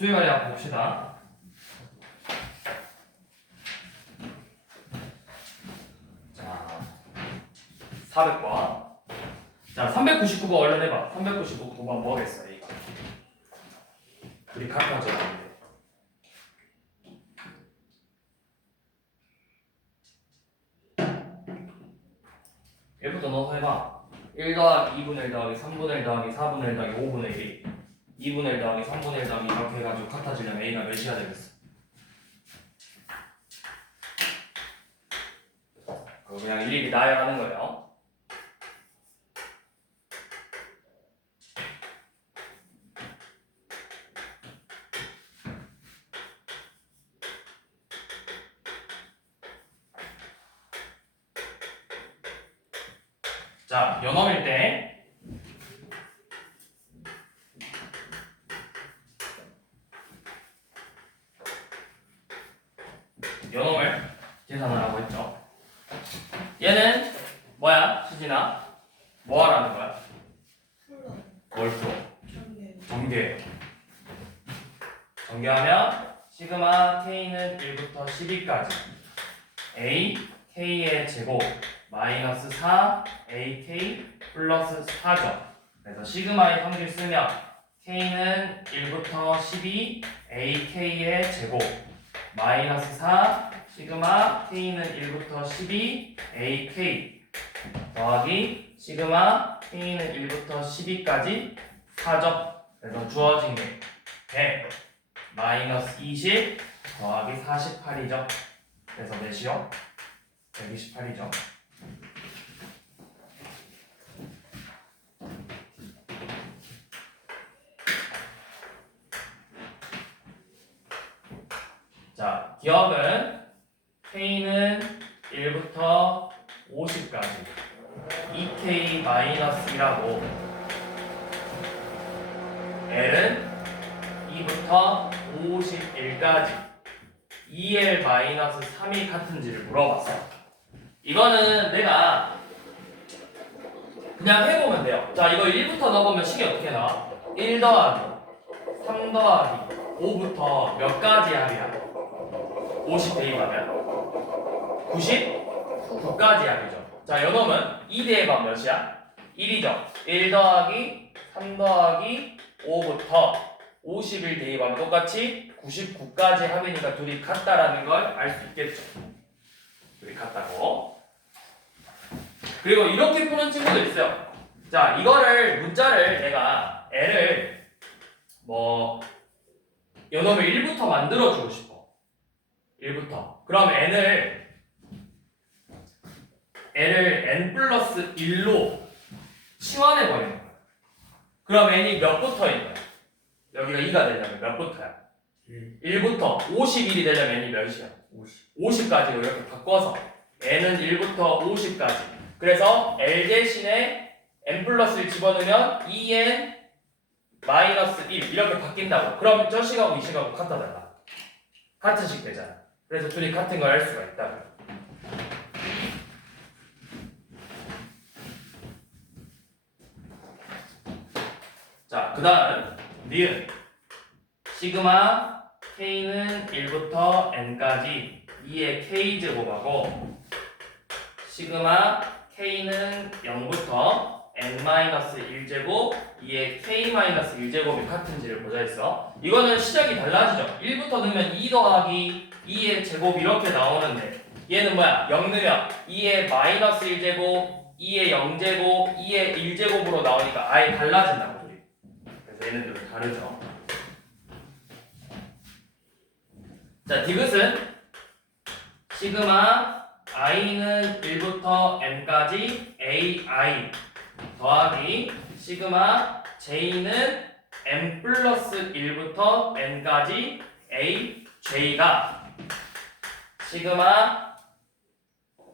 수열이 한번 봅시다. 자, 400번. 자, 399번 얼른 해봐. 399번 뭐겠어, A가? 우리 각각 적었는데. 얘부터 넣어서 해봐. 1 더하기 2분의 1 더하기 3분의 1 더하기 4분의 1 더하기 5분의 1이 2분의 1 더하기 3분의 1 더하기 이렇게 해가지고 같아지려면 A가 몇이야 되겠어? 그거 그냥 일일이 나열하는 거예요. 자, 연엄일 때 연엄을 계산하라고 했죠. 얘는 뭐야, 수진아? 뭐 하라는 거야? 뭘 풀어? 전개. 전개하면 시그마 k는 1부터 12까지 a k의 제곱 마이너스 4 ak 플러스 4죠. 그래서 시그마의 성질 쓰면 k는 1부터 12 ak의 제곱 마이너스 4 시그마 k는 1부터 12 ak 더하기 시그마 k는 1부터 12까지 4죠. 그래서 주어진 게 100 마이너스 20 더하기 48이죠. 그래서 몇이요? 128이죠. 자, 기억은 k는 1부터 50까지 2k-1이라고 l은 2부터 51까지 2l-3이 같은지를 물어봤어. 이거는 내가 그냥 해보면 돼요. 자, 이거 1부터 넣어보면 식이 어떻게 나와? 1 더하기 3 더하기 5부터 몇 가지 합이야? 50 대입하면 99까지 합이죠. 자, 요놈은 2 대입하면 몇이야? 1이죠. 1 더하기 3 더하기 5부터 51 대입하면 똑같이 99까지 합이니까 둘이 같다라는 걸 알 수 있겠죠. 둘이 같다고. 그리고 이렇게 푸는 친구도 있어요. 자, 이거를 문자를 내가 L을 요놈을 1부터 만들어주고 싶어. 1부터. 그럼 N을 N 플러스 1로 치환해버리는 거야. 그럼 N이 몇 부터인 거야? 여기가 2가 되려면 몇 부터야? 1부터 51이 되려면 N이 몇이야? 50까지로 이렇게 바꿔서 N은 1부터 50까지. 그래서 L 대신에 N 플러스 1 집어넣으면 2N 마이너스 1 이렇게 바뀐다고. 그럼 저 식하고 이 식하고 같아달라. 같은 식 되잖아. 그래서 둘이 같은 걸 할 수가 있다고. 자, 그 다음 니은 시그마 k는 1부터 n까지 2의 k제곱하고 시그마 k는 0부터 n-1제곱 2의 k-1제곱이 같은지를 보자 했어. 이거는 시작이 달라지죠. 1부터 넣으면 2 더하기 2의 제곱 이렇게 나오는데 얘는 뭐야? 0 넣으면 2의 마이너스 1제곱 2의 0제곱 2의 1제곱으로 나오니까 아예 달라진다고. 그래서 얘네들은 다르죠. 자, 디귿은 시그마 i는 1부터 n까지 ai 더하기 시그마 j는 n 플러스 1부터 n까지 aj가 시그마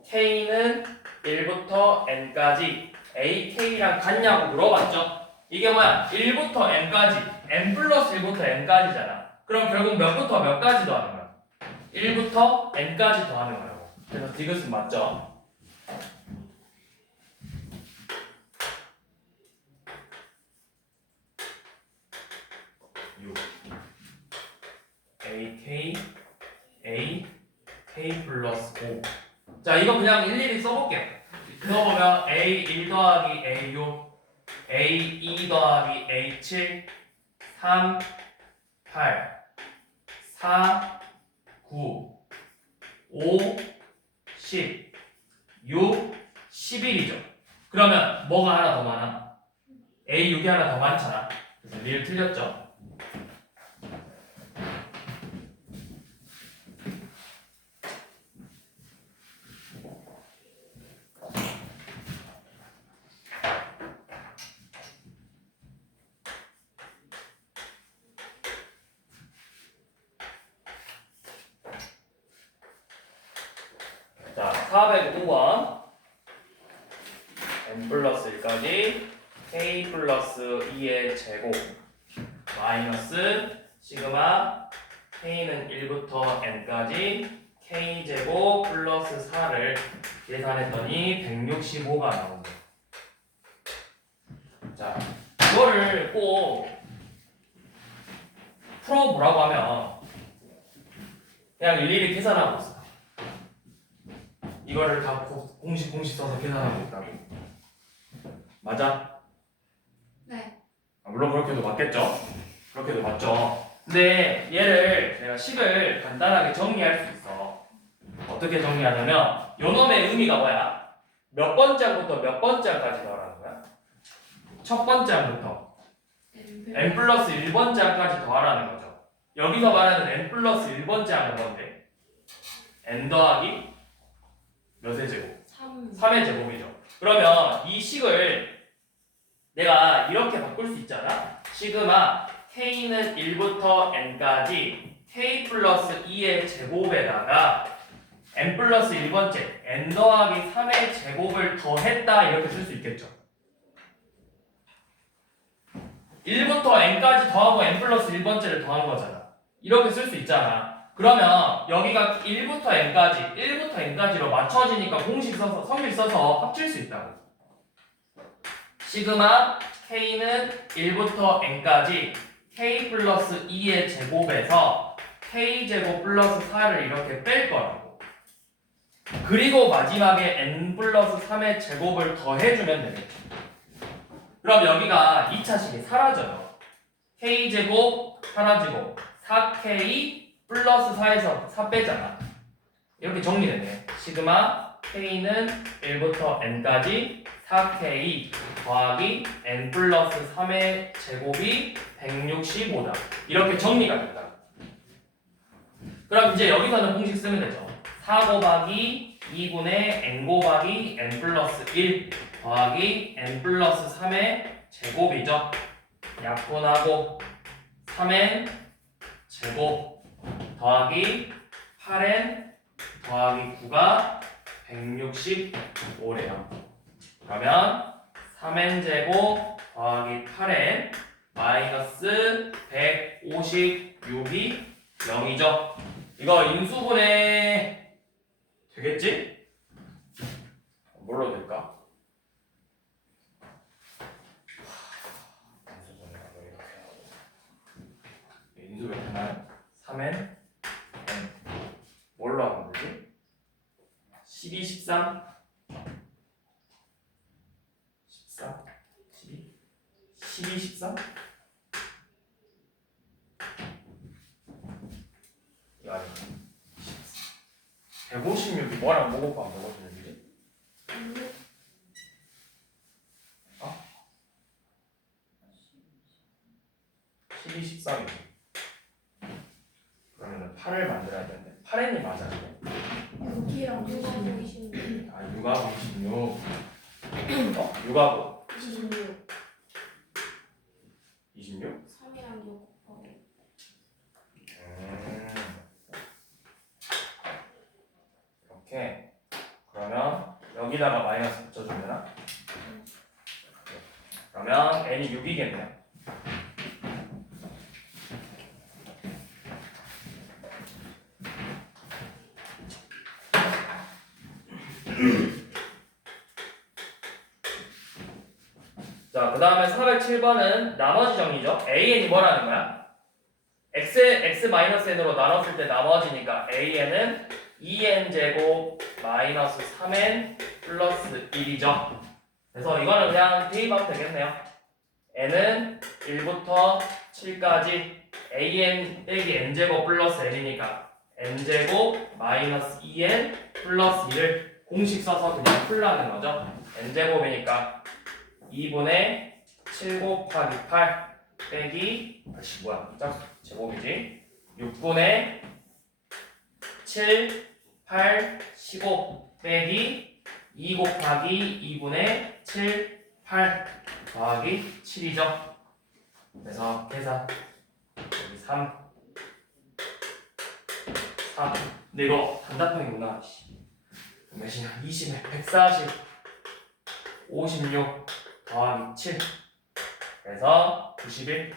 k는 1부터 n까지 ak랑 같냐고 물어봤죠. 이게 뭐야? 1부터 n까지 n 플러스 1부터 n까지잖아. 그럼 결국 몇부터 몇까지 더하는 거야? 1부터 n까지 더하는 거라고. 그래서 디귿은 맞죠? 자, 이거 그냥 일일이 써볼게요. 써보면 A1 더하기 A6, A2 더하기 A7, 3, 8, 4, 9, 5, 10, 6, 11이죠. 그러면 뭐가 하나 더 많아? A6이 하나 더 많잖아. 그래서 릴 틀렸죠. 자, 405번 n 플러스 1까지 k 플러스 2의 제곱 마이너스 시그마 k는 1부터 n까지 k제곱 플러스 4를 계산했더니 165가 나온다. 자, 이거를 꼭 풀어보라고 하면 그냥 일일이 계산하고 있어. 이거를 다 공식 써서 계산하고 있다고. 맞아? 네. 물론 그렇게도 맞겠죠? 그렇게도 맞죠? 근데 얘를 내가 식을 간단하게 정리할 수 있어. 어떻게 정리하냐면 요놈의 의미가 뭐야? 몇 번째 항부터 몇 번째 항까지 더하라는 거야? 첫 번째 항부터 n 플러스 1번째 항까지 더하라는 거죠. 여기서 말하는 n 플러스 1번째 항은 뭔데? n 더하기 몇의 제곱? 3의 제곱이죠. 그러면 이 식을 내가 이렇게 바꿀 수 있잖아. 시그마 k는 1부터 n까지 k 플러스 2의 제곱에다가 n 플러스 1번째 n 더하기 3의 제곱을 더했다 이렇게 쓸 수 있겠죠. 1부터 n까지 더하고 n 플러스 1번째를 더한 거잖아. 이렇게 쓸 수 있잖아. 그러면 여기가 1부터 n까지로 맞춰지니까 공식 써서 성질 써서 합칠 수 있다고. 시그마 k는 1부터 n까지 k 플러스 2의 제곱에서 k제곱 플러스 4를 이렇게 뺄 거라고. 그리고 마지막에 n 플러스 3의 제곱을 더해주면 되겠죠. 그럼 여기가 2차식이 사라져요. k제곱 사라지고 4k 플러스 4에서 4 빼잖아. 이렇게 정리되네. 시그마 k는 1부터 n까지 4k 더하기 n 플러스 3의 제곱이 165다. 이렇게 정리가 된다. 그럼 이제 여기서는 공식 쓰면 되죠. 4 곱하기 2분의 n 곱하기 n 플러스 1 더하기 n 플러스 3의 제곱이죠. 약분하고 3n 제곱 더하기 8n 더하기 9가 165래요. 그러면 3n 제곱 더하기 8n 마이너스 156이 0이죠. 이거 인수분해 되겠지? 뭘로 될까? 인수분해 되나요? 3n n 뭘로 하면 되지? 12, 13 14 12 12, 13 이거 아니야. 156이 뭐랑 뭐 곱하면 156이지? 12, 13이지. 그러면 8을 만들어야 되는데 8n이 맞아야 돼. 여기랑 6하고 26. 아 6하고 26 6하고 26. 26? 3이랑 6 곱하고. 이렇게 그러면 여기다가 마이너스 붙여주면 되나? 그러면 n이 6이겠네요. 자, 그 다음에 407번은 나머지 정리죠. AN이 뭐라는 거야? x-n으로 나눴을 때 나머지니까 AN은 2n제곱 마이너스 3n 플러스 1이죠. 그래서 이거는 그냥 대입하면 되겠네요. n은 1부터 7까지 an 빼기 n제곱 플러스 n이니까 n제곱 마이너스 2n 플러스 2를 공식 써서 그냥 풀라는 거죠. n제곱이니까 2분의 7 곱하기 8 빼기 짝수 제곱이지 6분의 7 8 15 빼기 2 곱하기 2분의 7 8 더하기 7이죠. 그래서 계산 여기 3 4 근데 이거 단답형이구나. 몇이냐 20에 140 56 더하기 7 그래서 91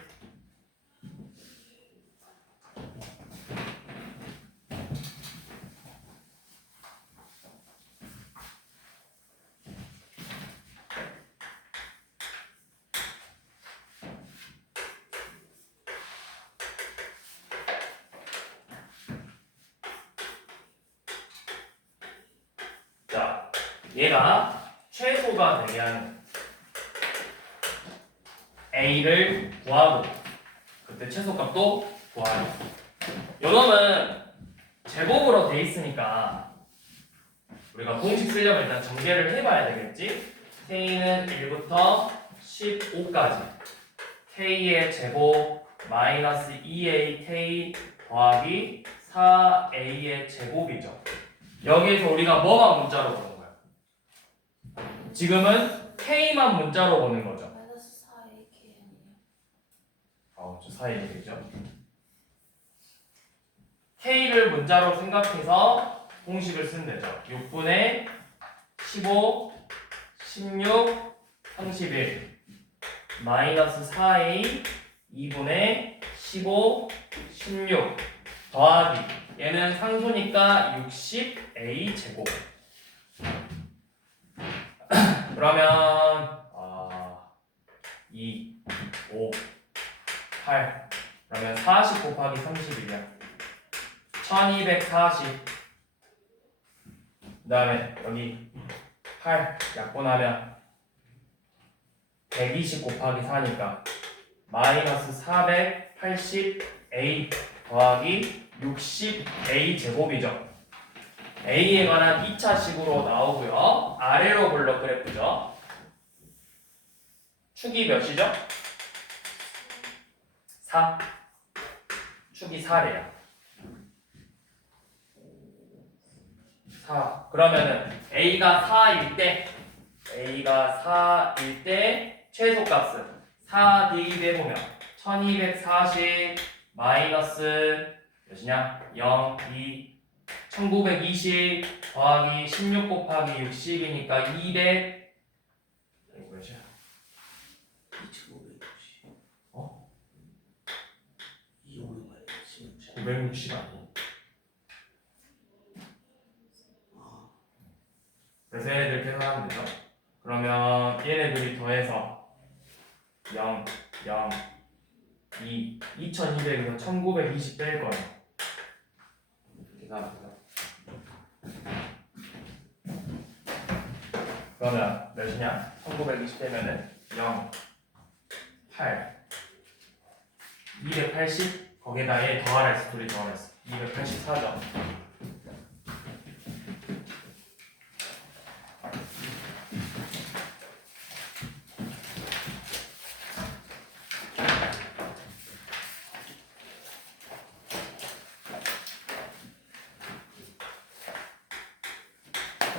자, 얘가 최소가 되게 하는 A를 구하고 그때 최소값도 구하고 요놈은 제곱으로 돼 있으니까 우리가 공식 쓰려면 일단 전개를 해봐야 되겠지. K는 1부터 15까지 K의 제곱 마이너스 2AK 더하기 4A의 제곱이죠. 여기에서 우리가 뭐만 문자로 보는 거야? 지금은 K만 문자로 보는 거죠. 마이너스 4의 KN이요. 저 사이에 되죠. K를 문자로 생각해서 공식을 쓰면 되죠. 6분의 15, 16, 31 마이너스 4A 2분의 15, 16 더하기 얘는 상수니까 60A 제곱 그러면 2, 5, 8 그러면 40 곱하기 31이야 1240 그 다음에 여기 8 약분하면 120 곱하기 4니까 마이너스 480A 더하기 60A 제곱이죠. A에 관한 2차식으로 나오고요. 아래로 블록 그래프죠. 축이 몇이죠? 4. 축이 4래요. 4. 그러면은 A가 4일 때 최소값은 4 대입해보면 1240 마이너스 몇이냐? 0, 2 1920 더하기 16 곱하기 60이니까 200 이거 몇이야? 2560. 어? 256만 960 아니야? 그래서 얘네들 계산하면 되죠. 그러면 얘네들이 더해서 0, 0, 2, 2200에서 1920 뺄 거예요. 계산합니다. 그러면 몇이냐? 1920 빼면은 0, 8, 280 거기에다 얘 더하라 했어. 둘이 더하라 했어. 284죠.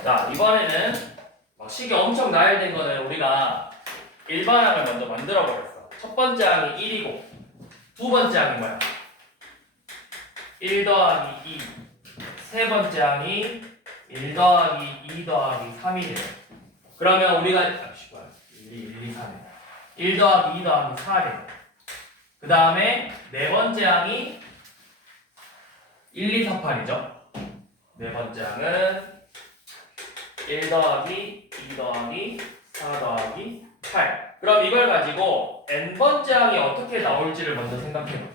자, 이번에는 식이 엄청 나열된 거는 우리가 일반항을 먼저 만들어 버렸어. 첫 번째 항이 1이고 두 번째 항이 뭐야? 1 더하기 2. 세 번째 항이 1 더하기 2 더하기 3이래요. 그러면 우리가 1, 2, 3이네. 1 더하기 2 더하기 4래요. 그 다음에 네 번째 항이 1, 2, 4, 8이죠. 네 번째 항은 1 더하기 2 더하기 4 더하기 8. 그럼 이걸 가지고 n번째 항이 어떻게 나올지를 먼저 생각해봐.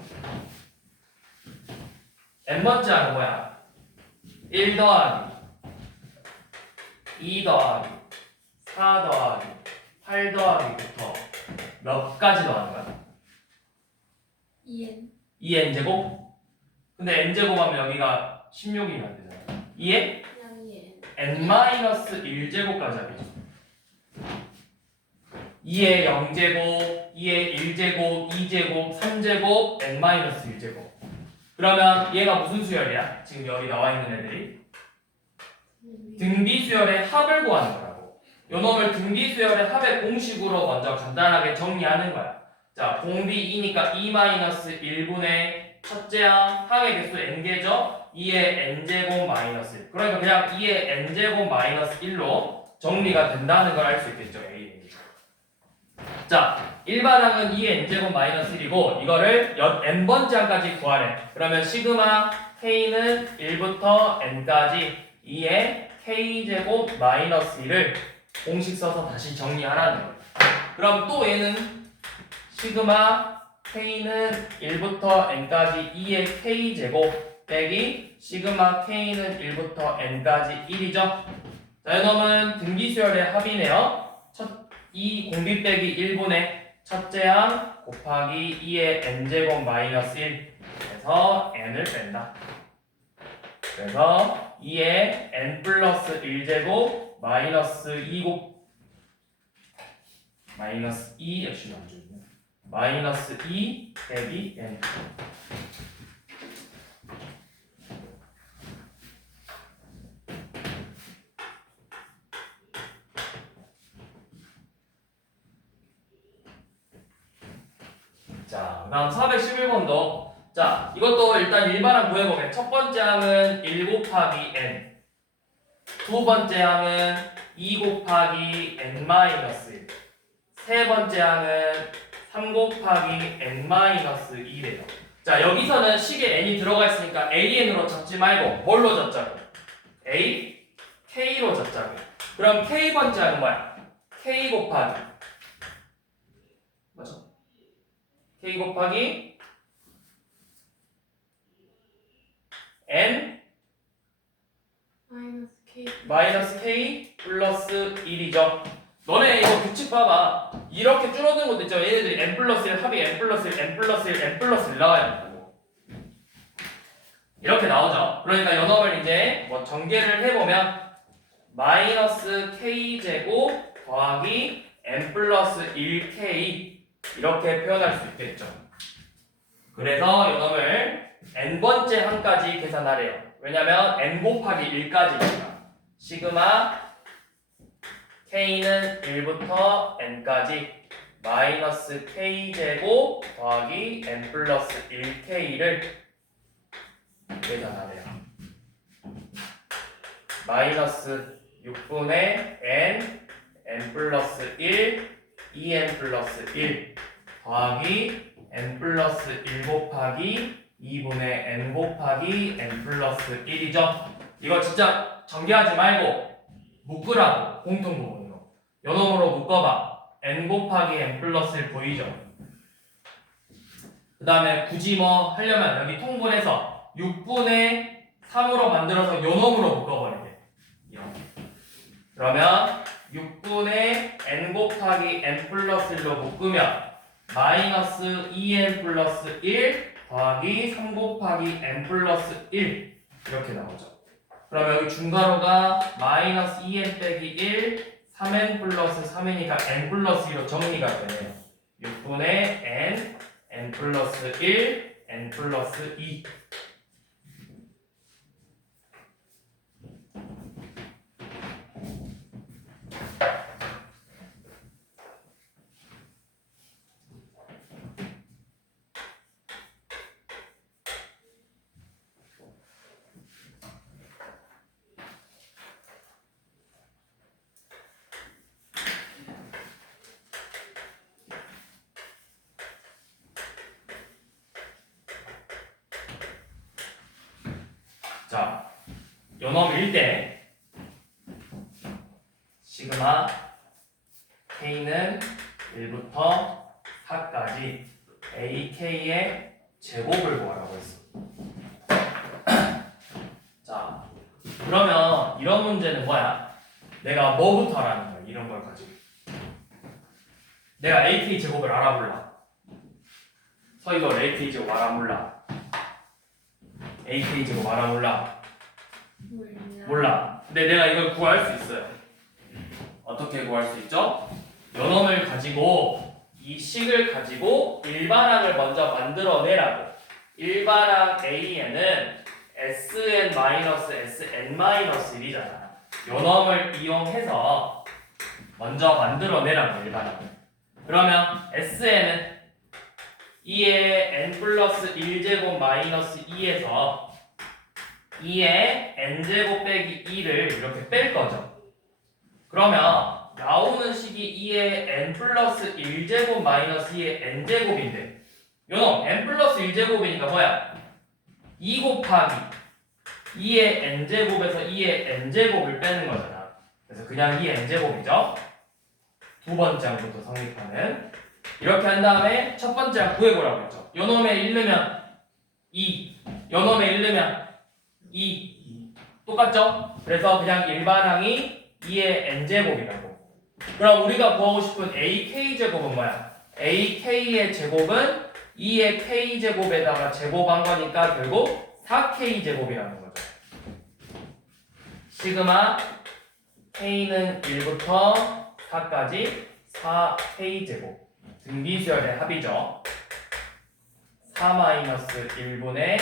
n번째 항은 뭐야? 1 더하기 2 더하기 4 더하기 8 더하기부터 몇 가지 더하는 거야? 2n 2n제곱? 근데 n제곱하면 여기가 16이면 안 되잖아. 2에 그냥 2n n-1제곱까지 하겠죠. 2에 0제곱, 2에 1제곱, 2제곱, 3제곱, n-1제곱. 그러면 얘가 무슨 수열이야? 지금 여기 나와 있는 애들이 등비수열의 합을 구하는 거라고. 요 놈을 등비수열의 합의 공식으로 먼저 간단하게 정리하는 거야. 자, 공비 2니까 2-1분의 첫째 항의 개수 n개죠? 2의 n제곱 마이너스 1. 그러니까 그냥 2의 n제곱 마이너스 1로 정리가 된다는 걸 알 수 있겠죠. A. 자, 일반항은 2의 n제곱 마이너스 1이고 이거를 n번째 항까지 구하래. 그러면 시그마 k는 1부터 n까지 2의 k제곱 마이너스 1을 공식 써서 다시 정리하라는 거예요. 그럼 또 얘는 시그마 k는 1부터 n까지 2의 k제곱 빼기 시그마 k는 1부터 n까지 1이죠. 자, 이놈은 등비수열의 합이네요. 이 공비 빼기 1분의 첫째 항 곱하기 2의 n제곱 마이너스 1 그래서 n을 뺀다. 그래서 2의 n 플러스 1제곱 마이너스 2곱 마이너스 2 역시 안 좋네. 마이너스 2 빼기 n. 자, 그다음 411번도 자, 이것도 일단 일반항 구해보면 첫 번째 항은 1 곱하기 n, 두 번째 항은 2 곱하기 n-1, 세 번째 항은 3 곱하기 n-1이래요. 자, 여기서는 식에 n이 들어가 있으니까 an으로 적지 말고 뭘로 적자고? a, k로 적자고. 그럼 k번째 항은 뭐야? k 곱하기 맞죠? k 곱하기 n 마이너스 k 마이너스 k 플러스 1이죠. 너네 이거 규칙 봐봐. 이렇게 줄어든 것도 있죠. 얘네들이 n 플러스 1 합이 n 플러스 1, n 플러스 1, n 플러스 1 나와야 된다고. 이렇게 나오죠. 그러니까 연업을 이제 뭐 전개를 해보면 마이너스 k 제곱 더하기 n 플러스 1k 이렇게 표현할 수 있겠죠. 그래서 연업을 n번째 항까지 계산하래요. 왜냐면 n 곱하기 1까지니까 시그마 k는 1부터 n까지 마이너스 k제곱 더하기 n 플러스 1k를 계산하래요. 마이너스 6분의 n 플러스 1 2n 플러스 1 더하기 n 플러스 1 곱하기 2분의 n 곱하기 n 플러스 1이죠. 이거 진짜 전개하지 말고 묶으라고 공통부분으로 요놈으로 묶어봐. n 곱하기 n 플러스 1 보이죠? 그 다음에 굳이 뭐 하려면 여기 통분해서 6분의 3으로 만들어서 요놈으로 묶어버리게. 이렇게. 그러면 6분의 n 곱하기 n 플러스 1로 묶으면 마이너스 2n 플러스 1 더하기 3 곱하기 n 플러스 1 이렇게 나오죠. 그러면 여기 중괄호가 마이너스 2n 빼기 1 3n 플러스 3이니까 n 플러스 2로 정리가 되네요. 6분의 n, n 플러스 1, n 플러스 2 자, 요놈 1대 시그마 k는 1부터 4까지 ak의 제곱을 구하라고 했어. 자, 그러면 이런 문제는 뭐야? 내가 뭐부터 하라는 거야 이런 걸 가지고. 내가 AK 제곱을 알아볼라. 서이거 AK 제곱 알아볼라. AK 제곱 알아볼라. 몰라. 근데 내가 이걸 구할 수 있어요. 어떻게 구할 수 있죠? 요놈을 가지고 이 식을 가지고 일반항을 먼저 만들어내라고. 일반항 A에는 Sn-Sn-1이잖아. 요놈을 이용해서 먼저 만들어내라고 일반항을. 그러면 Sn은 2의 n 플러스 1제곱 마이너스 2에서 2의 n제곱 빼기 2를 이렇게 뺄 거죠. 그러면 나오는 식이 2의 n 플러스 1제곱 마이너스 2의 n제곱인데 요놈 n 플러스 1제곱이니까 뭐야? 2 곱하기 2의 n제곱에서 2의 n제곱을 빼는 거잖아. 그래서 그냥 2의 n제곱이죠. 두 번째 항부터 성립하는. 이렇게 한 다음에 첫 번째 항 구해보라고 했죠. 요놈에 1 넣으면 2, 요놈에 1 넣으면 2. 똑같죠? 그래서 그냥 일반항이 2의 n제곱이라고. 그럼 우리가 구하고 싶은 ak제곱은 뭐야? ak의 제곱은 2의 k제곱에다가 제곱한 거니까 결국 4k제곱이라는 거죠. 시그마 k는 1부터 4까지 4k제곱. 등비수열의 합이죠. 4-1분의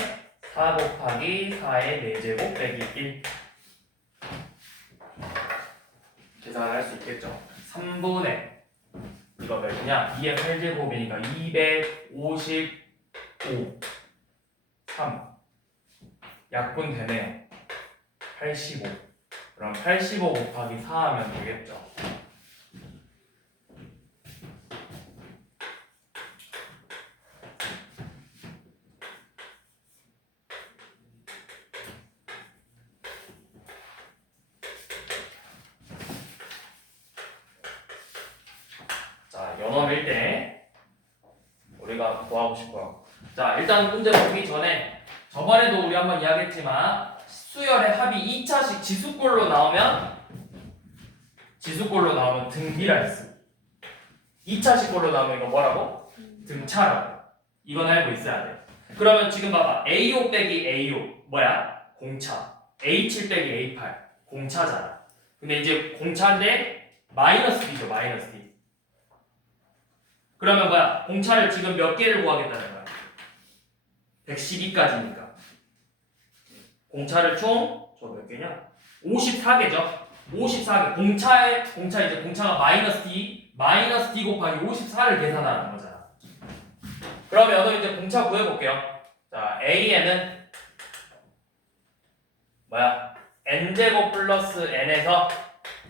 4 곱하기 4의 4제곱 빼기 1. 계산할 수 있겠죠. 3분의 이거 몇이냐? 2의 8제곱이니까 255 3 약분 되네요. 85. 그럼 85 곱하기 4 하면 되겠죠. 자, 연험일 때 우리가 구하고 싶어요. 자, 일단 문제 보기 전에 저번에도 우리 한번 이야기했지만 수열의 합이 2차식 지수꼴로 나오면 등비라 했어. 2차식 꼴로 나오면 이거 뭐라고? 등차라고. 이건 알고 있어야 돼. 그러면 지금 봐봐. A5 빼기 A6 뭐야? 공차. A7 빼기 A8 공차잖아. 근데 이제 공차인데 마이너스 D죠. 마이너스 D. 그러면 뭐야? 공차를 지금 몇 개를 구하겠다는 거야? 112까지니까. 공차를 총 저 몇 개냐? 54개죠. 54개. 공차가 마이너스 D 곱하기 54를 계산하는 거잖아. 그러면 여기서 이제 공차 구해볼게요. 자, A에는 뭐야? n제곱 플러스 n에서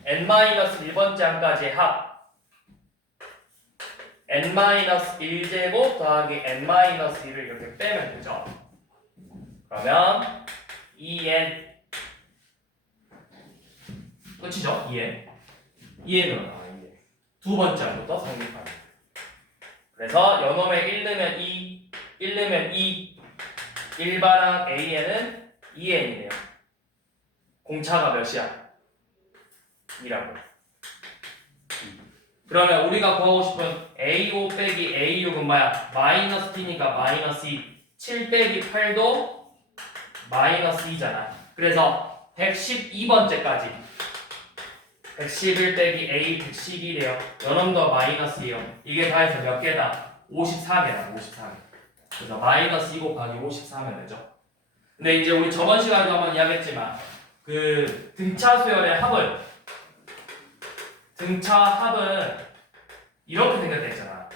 n-1번째 항까지의 합 n-1제곱 더하기 n-1을 이렇게 빼면 되죠. 그러면 2n 끝이죠? 2n으로 나와. 2n. 두 번째 항부터 성립하는. 그래서 연놈에 1 넣으면 2, 1 넣으면 2, 일반항 A에는 2n이네요. 공차가 몇이야? 2라고. 그러면 우리가 구하고 싶은 A5 빼기 A6은 뭐야? 마이너스 T니까 마이너스 2. 7 빼기 8도 마이너스 2잖아. 그래서 112번째까지 111 빼기 A 111이에요. 요놈도 마이너스 2요. 이게 다 해서 몇 개다? 54개다. 54개. 그래서 마이너스 2 곱하기 54면 되죠. 근데 이제 우리 저번 시간에도 한번 이야기했지만 그 등차 수열의 합은 이렇게 생겼다 했잖아.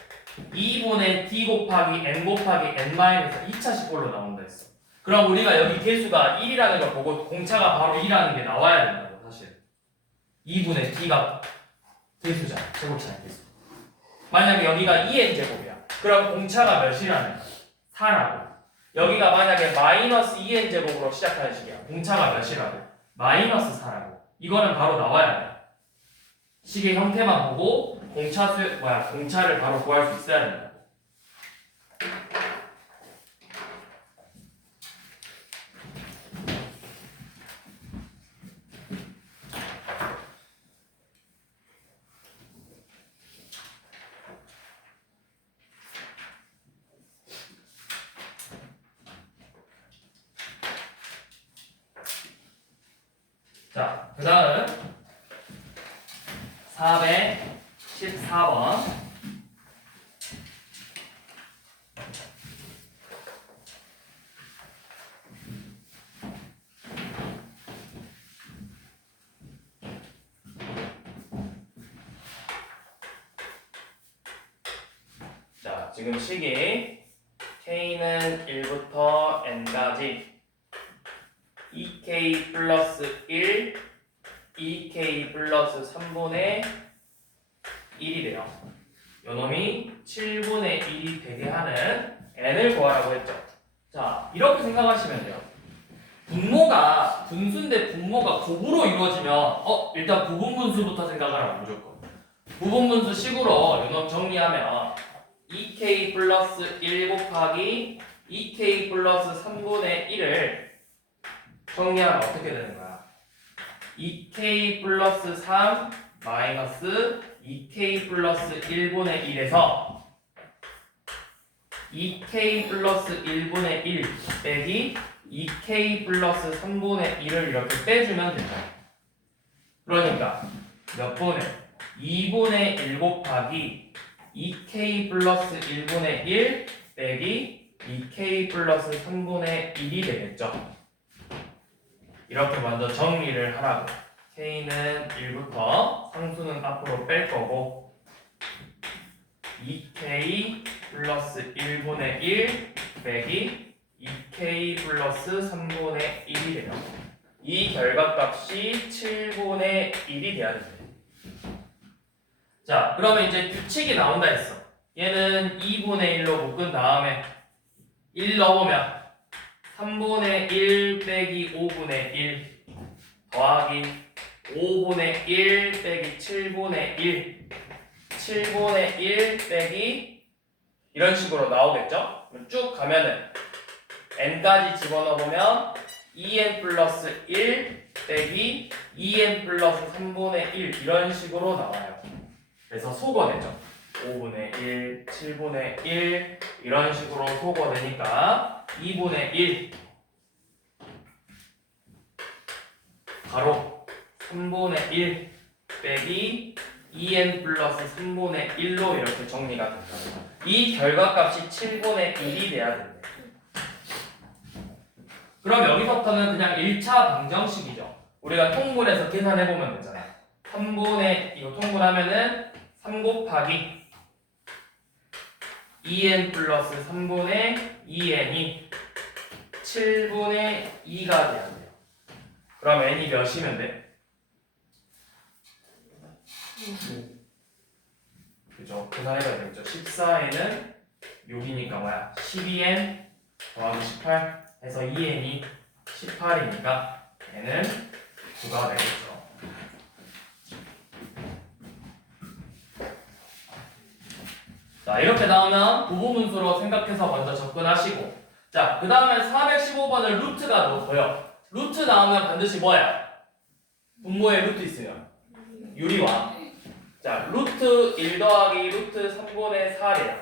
2분의 D 곱하기 N 곱하기 N-에서 2차식 꼴로 나온다 했어. 그럼 우리가 여기 개수가 1이라는 걸 보고 공차가 바로 2라는 게 나와야 된다고 사실. 2분의 D가 개수잖아. 제곱차의 개수. 만약에 여기가 2n 제곱이야. 그럼 공차가 몇이라는 거야? 4라고. 여기가 만약에 마이너스 2n 제곱으로 시작하는 식이야. 공차가 몇이라고? 마이너스 4라고. 이거는 바로 나와야 돼. 식의 형태만 보고 공차를 바로 구할 수 있어야 된다. 자, 그 다음 414번. 자, 지금 식이 k는 1부터 n까지 2k 플러스 1, 2k 플러스 3분의 1이 돼요. 요놈이 7분의 1이 되게 하는 n을 구하라고 했죠. 자, 이렇게 생각하시면 돼요. 분수인데 분모가 곱으로 이루어지면 일단 부분분수부터 생각하라고 무조건. 부분분수 식으로 요놈 정리하면 2k 플러스 1 곱하기 2k 플러스 3분의 1을 정리하면 어떻게 되는 거야? 2k 플러스 3 마이너스 2k 플러스 1분의 1에서 2k 플러스 1분의 1 빼기 2k 플러스 3분의 1을 이렇게 빼주면 된다. 그러니까 몇 분의? 2분의 1 곱하기 2k 플러스 1분의 1 빼기 2k 플러스 3분의 1이 되겠죠. 이렇게 먼저 정리를 하라고. k는 1부터 상수는 앞으로 뺄 거고 2k 플러스 1분의 1 빼기 2k 플러스 3분의 1이 돼요. 이 결과값이 7분의 1이 돼야 됩니다. 자, 그러면 이제 규칙이 나온다 했어. 얘는 2분의 1로 묶은 다음에 1 넣어보면 3분의 1 빼기 5분의 1 더하기 5분의 1 빼기 7분의 1 7분의 1 빼기 이런 식으로 나오겠죠? 쭉 가면은 n까지 집어넣어보면 2n 플러스 1 빼기 2n 플러스 3분의 1 이런 식으로 나와요. 그래서 속어내죠. 5분의 1, 7분의 1 이런 식으로 속어내니까 2분의 1 바로 3분의 1 빼기 2n 플러스 3분의 1로 이렇게 정리가 된다. 이 결과값이 7분의 1이 돼야 된대. 그럼 여기서부터는 그냥 1차 방정식이죠. 우리가 통분해서 계산해보면 되잖아. 3분의 이거 통분하면은 3 곱하기 2n 플러스 3분의 2n이 7분의 2가 돼야 돼요. 그럼 n이 몇이면 돼? 그죠? 계산해봐야 되겠죠. 14n은 6이니까 뭐야? 12n 더하기 18 해서 2n이 18이니까 n은 9가 되겠죠. 자, 이렇게 나오면 부분분수로 생각해서 먼저 접근하시고, 자, 그 다음에 415번을 루트가 보여. 루트 나오면 반드시 뭐야? 분모에 루트 있으면 유리와. 자, 루트 1 더하기 루트 3분의 4래요.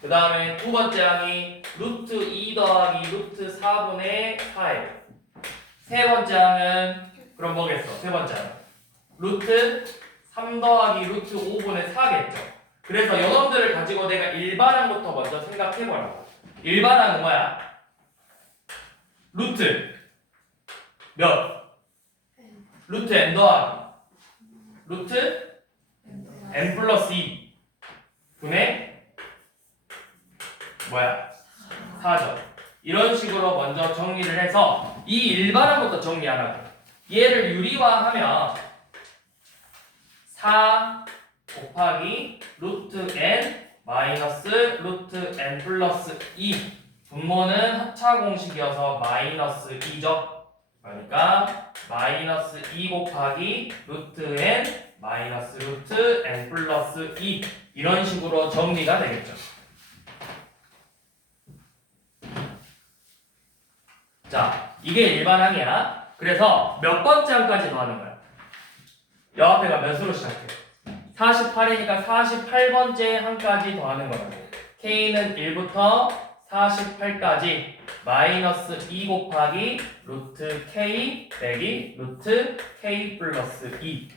그 다음에 두 번째 항이 루트 2 더하기 루트 4분의 4예요. 세 번째 항은 그럼 뭐겠어? 세 번째 항은 루트 3 더하기 루트 5분의 4겠죠. 그래서 이놈들을 가지고 내가 일반항부터 먼저 생각해보라고. 일반항은 뭐야? 루트 몇? 루트 n 더하기 루트 n 플러스 2 분의 뭐야? 4죠. 이런 식으로 먼저 정리를 해서 이 일반항부터 정리하라고. 얘를 유리화하면 4 곱하기 루트 n 마이너스 루트 n 플러스 2 분모는 합차 공식이어서 마이너스 2죠. 그러니까 마이너스 2 곱하기 루트 n 마이너스 루트 n 플러스 2 이런 식으로 정리가 되겠죠. 자, 이게 일반항이야. 그래서 몇 번째 항까지 더하는 거야? 여 앞에가 몇으로 시작해? 48이니까 48번째 항까지 더하는 거라고. k는 1부터 48까지 마이너스 2 곱하기 루트 k 빼기 루트 k 플러스 2.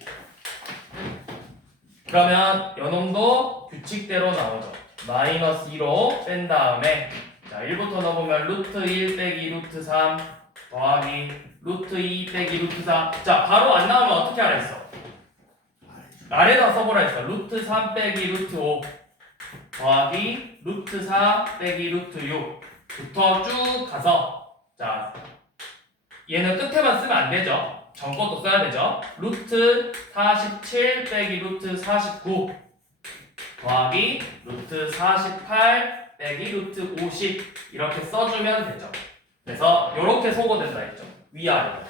그러면 요놈도 규칙대로 나오죠. 마이너스 2로 뺀 다음에 자 1부터 넣어보면 루트 1 빼기 루트 3 더하기 루트 2 빼기 루트 4. 자 바로 안 나오면 어떻게 하라 했어? 아래다 써보라 했어. 루트 3 빼기 루트 5 더하기 루트 4 빼기 루트 6부터 쭉 가서 자 얘는 끝에만 쓰면 안 되죠. 전 것도 써야 되죠. 루트 47 빼기 루트 49 더하기 루트 48 빼기 루트 50 이렇게 써주면 되죠. 그래서 이렇게 소거된다 했죠. 위아래로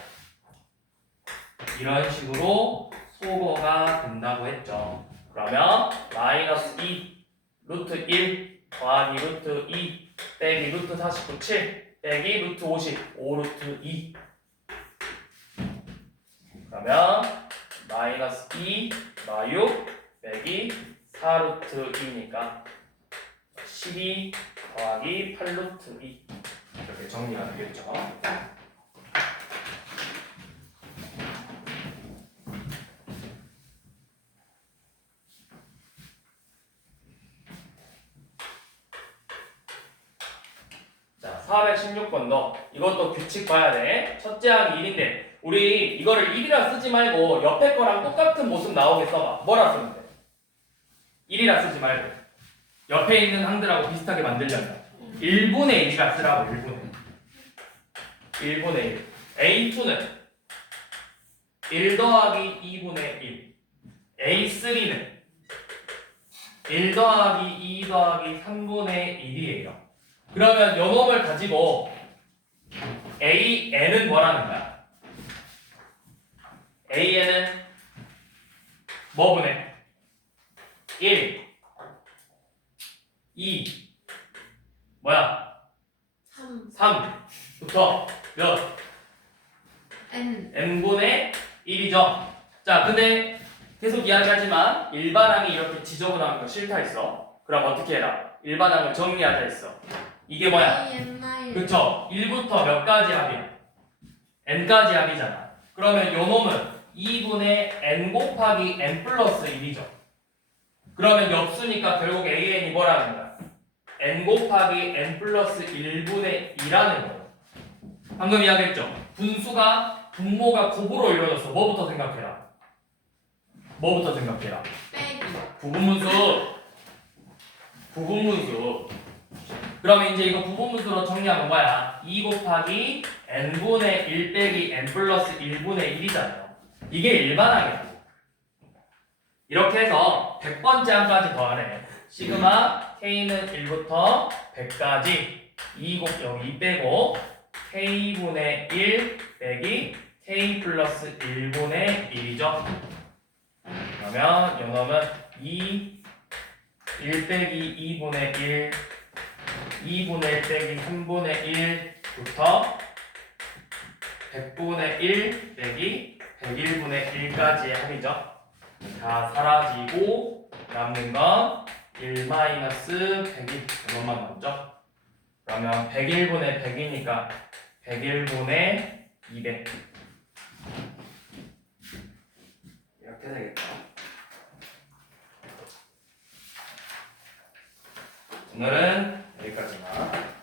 이런 식으로 소거가 된다고 했죠. 그러면 마이너스 2 루트 1 더하기 루트 2 빼기 루트 49 7 빼기 루트 50 5 루트 2 그러면 마이너스 2 6 빼기 4 루트 2니까 12 더하기 8 루트 2 이렇게 정리가 되겠죠. 자, 416번도 이것도 규칙 봐야 돼. 첫째 항이 1인데 우리 이거를 1이라 쓰지 말고 옆에 거랑 똑같은 모습 나오게 써봐. 뭐라 쓰면 돼? 1이라 쓰지 말고 옆에 있는 항들하고 비슷하게 만들려면 1분의 1이라 쓰라고. 1분의 1 A2는 1 더하기 2분의 1 A3는 1 더하기 2 더하기 3분의 1이에요. 그러면 요 놈을 가지고 AN은 뭐라는 거야? AN은 뭐 분해? 1 2 뭐야? 3부터 몇? n분의 1이죠. 자, 근데 계속 이야기하지만 일반항이 이렇게 지저분한 거 싫다 했어. 그럼 어떻게 해라? 일반항을 정리하자 했어. 이게 뭐야? 그쵸? 1부터 몇 가지 합이야? n까지 합이잖아. 그러면 요 놈은 2분의 n 곱하기 n 플러스 1이죠. 그러면 역수니까 결국 an이 뭐라는 거야? n 곱하기 n 플러스 1분의 2라는 거예요. 방금 이야기했죠? 분모가 곱으로 이루어졌어. 뭐부터 생각해라? 빼기. 부분문수. 그러면 이제 이거 부분문수로 정리하면 뭐야? 2 곱하기 n분의 1 빼기 n 플러스 1분의 1이잖아요. 이게 일반항이라고. 이렇게 해서 100번째 항까지 더하네. 시그마 k는 1부터 100까지 2 빼고 k분의 1 빼기 k 플러스 1분의 1이죠. 그러면 요놈은 1 빼기 2분의 1 2분의 1 빼기 3분의 1부터 100분의 1 빼기 101분의 1까지의 합이죠. 다 사라지고 남는 건 1 마이너스 100이 이것만 남죠. 그러면 101분의 100이니까 101분의 200 이렇게 되겠죠. 오늘은 여기까지만.